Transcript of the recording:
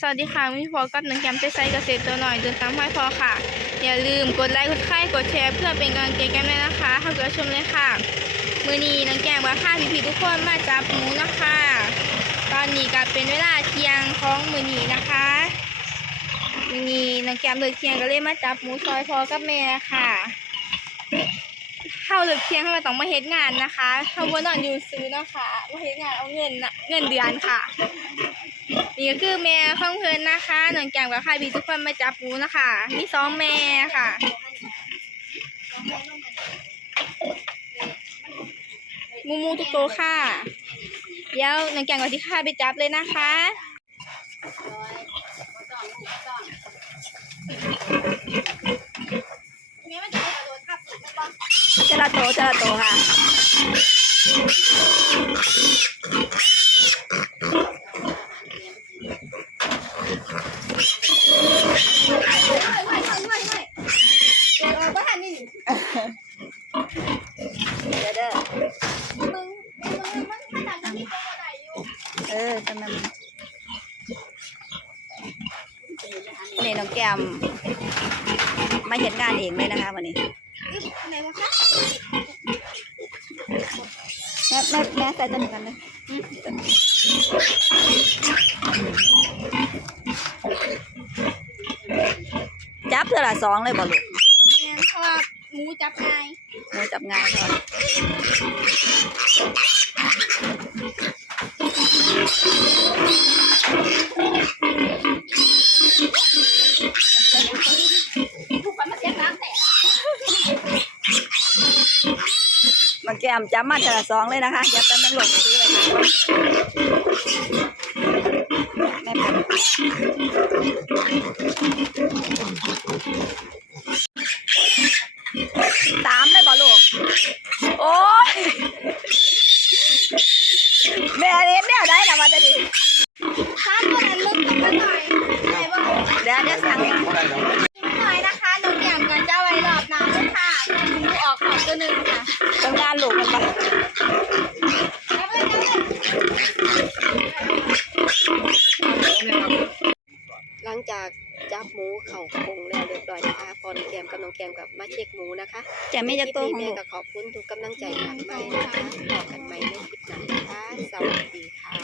สวัสดีค่ะพี่พอกับหนังแกมเจไซเกษตรตัวหน่อยเดินตามห้อยพอค่ะ อย่าลืมกดไลค์กดไลค์กดแชร์เพื่อเป็นกำลังใจแกมด้วยนะคะข้าไปรับชมเลยค่ะ มือนี้หนังแกมว่าค่าพี่ๆทุกคนมาจับหมูนะคะ ตอนนี้ก็เป็นเวลาเที่ยงของมือนี้นะคะ มือนี้หนังแกมเลิกเที่ยงก็เลยมาจับหมูซอยพอกับแม่ค่ะเข้าเลิกเที่ยงเขาต้องมาเฮ็ดงานนะคะเขาบ่นอนอยู่ซื้อนะคะมาเฮ็ดงานเอาเงินเงินเดือนค่ะ นี่ก็คือแม่ของเพิ่นนะคะหนังแกมกับใครบีทุกคนมาจับปูนะคะมีสองแม่ค่ะมูมูตุกโตวค่ะ เดี๋ยวหนังแกมกับที่ข้าไปจับเลยนะคะเจลาโตเจลาโตค่ะ เดี๋ยวเด้อเออจำนำนี่น้องแก้มมาเห็นงานเองเลยนะคะวันนี้ไหนวะคะแม่แม่แม่ใส่ตัวนี้กันเลยจับเธอละสองเลยบ่ลูกเนี่ยเพราะว่าหมูจับง่ายหนูจับงานก่อนทุกคน มาเสียน้ำแก้มจับมาเธอละสองเลยนะคะเดี๋ยวแป๊บนึงหลงซื้อไว้ค่ะแม่เป็น หลังจากจับหมูเข่าคงแล้วเรียบร้อยนะคะฟอนแกมกับน้องแกมกับมาเช็คหมูนะคะแต่ไม่จะโตของหมู แม่ก็ขอบคุณทุกกำลังใจจากไม่นะคะบอกกันใหม่ในคลิปหน้านะคะสวัสดีค่ะ